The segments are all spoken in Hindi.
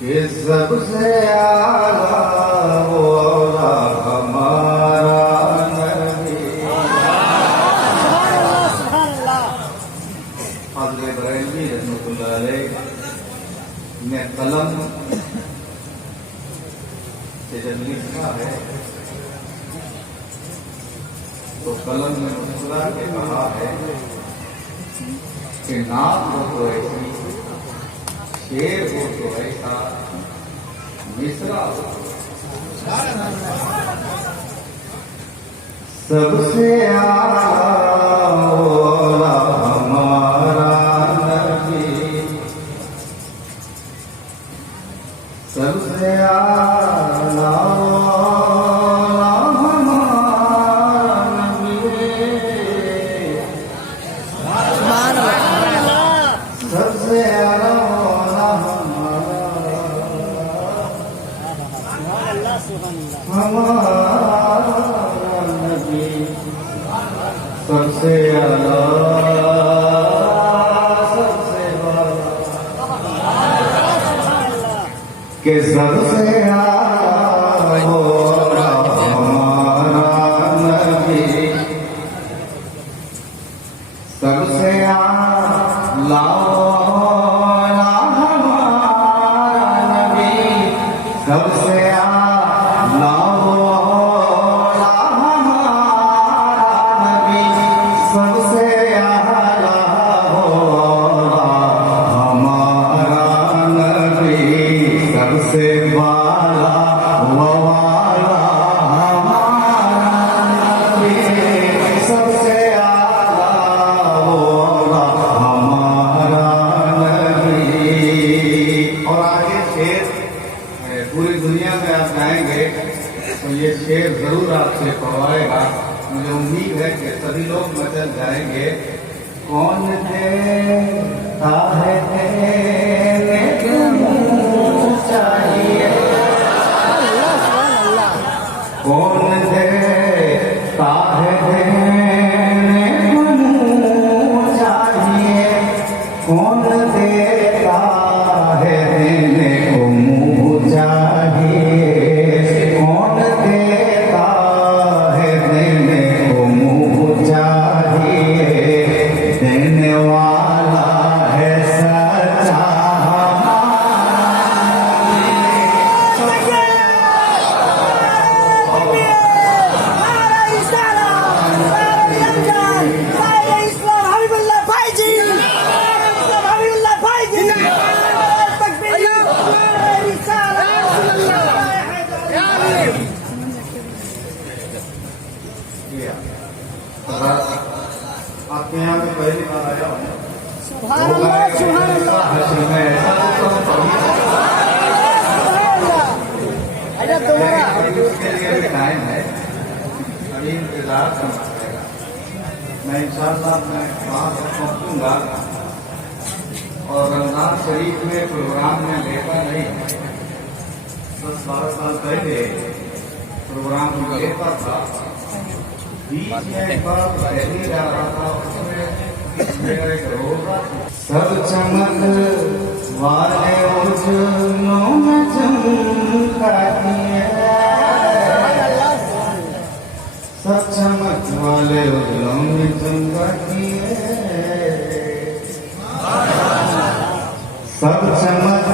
कि सबसे आला वो औला हमारा नबी। हज़रत बरेलवी रहमतुल्लाह अलैह ने कलम से जब लिखा है तो कलम में मुस्कुरा के कहा है कि नाम हो तो ऐसी, शेर हो तो ऐसा, मिसरा हो सबसे आला हमारा नबी, सबसे आला सबसे आला सबसे के सबसे आला हमारा नबी, सबसे आला हमारा नबी, सबसे आला सबसे वाला वाला हमारा नबी, सबसे आला वाला हमारा नबी। और आगे शेर पूरी दुनिया में आप गाएंगे तो ये शेर जरूर आपसे पढ़वाएगा। मुझे उम्मीद है कि सभी लोग मचल जाएंगे। कौन देता है तेरे चाहिए, कौन देता है देने को मुँह चाहिए, कौन देता है देने को मुँह चाहिए, कौन देता है देने को मुँह चाहिए, देने वाला है सच्चा आपके यहाँ में पहली बार आया हूँ। सुभान अल्लाह, सुभान अल्लाह। उसके लिए भी टाइम है, अभी इंतजार करना पड़ेगा। मैं इंशाअल्लाह मैं वहाँ से पहुँचूंगा और रमजान शरीफ में प्रोग्राम में लेता नहीं है। 10-12 साल पहले प्रोग्राम में लेता था, बीच में एक बार पहले जा रहा था, उसमें मेरा एक रोजा सब चमक वाले उजलों में चमकाती है, सब चमक वाले उजलों में चमकाती है, सब चमक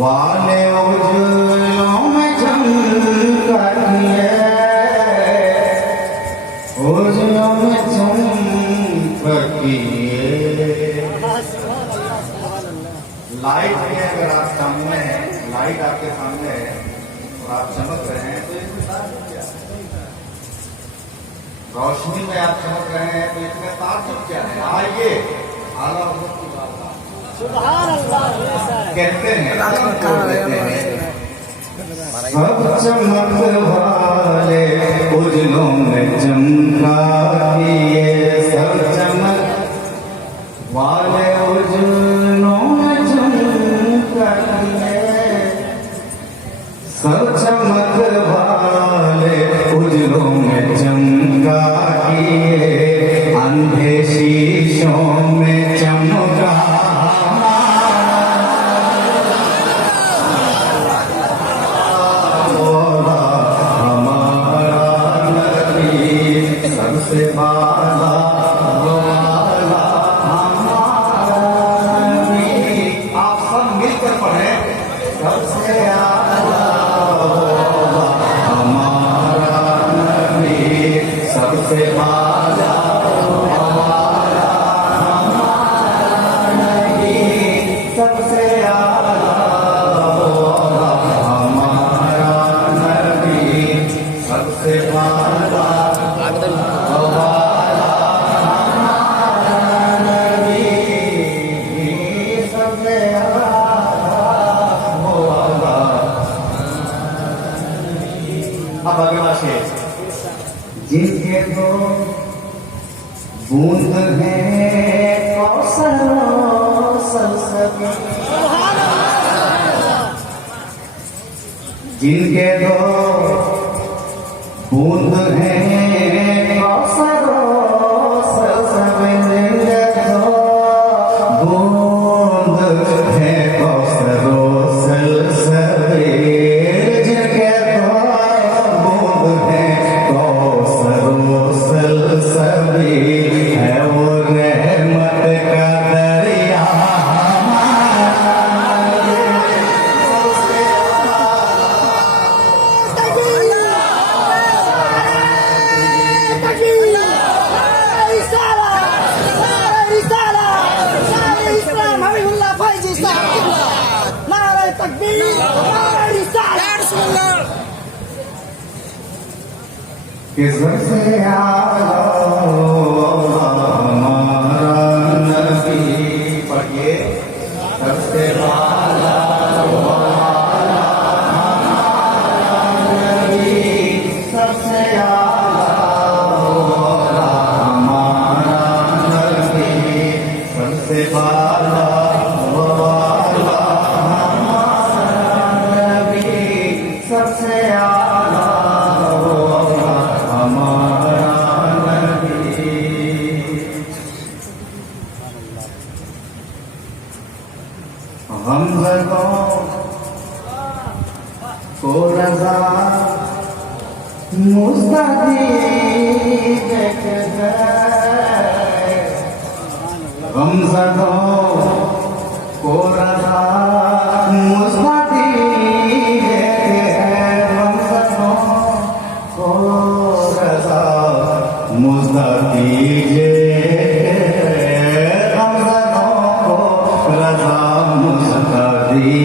वाले उजलों में चमकाती है, उजलों में चमकती है। लाइट में अगर आप सामने हैं, लाइट आपके सामने है और आप चमक रहे हैं तो इसमें तार क्या है? रोशनी में आप चमक रहे हैं तो इसमें तार क्या है? आइए आला की बात सुभान अल्लाह कहते हैं, सब चमक वाले उजलों में चमकाती है, सब चमक वाले उजलों में चमकाती है, सब चमक वाले उजलों में चमकाती है, अंधे शीशों में चमका बूंद है कौसरों सलसबे जिनके दो बूंद है कौसरों सलसबे जिनके दो बूंद है कौसरों सलसबे जिनके दो बूंद है कौसरों सलसबे है वो रहमत का दरिया कि सबसे आला हमारा नबी पढ़िए सबसे आला नबी सबसे आला हमारा नबी सबसे आला हमारा नबी सबसे आला हमारा नबी हम लोगों को रज़ा मुस्तक़ी देखते हम लोगों को रज़ा मुस्तक़ी मुस्तकीजे हम सबों को रज़ा मुस्तकी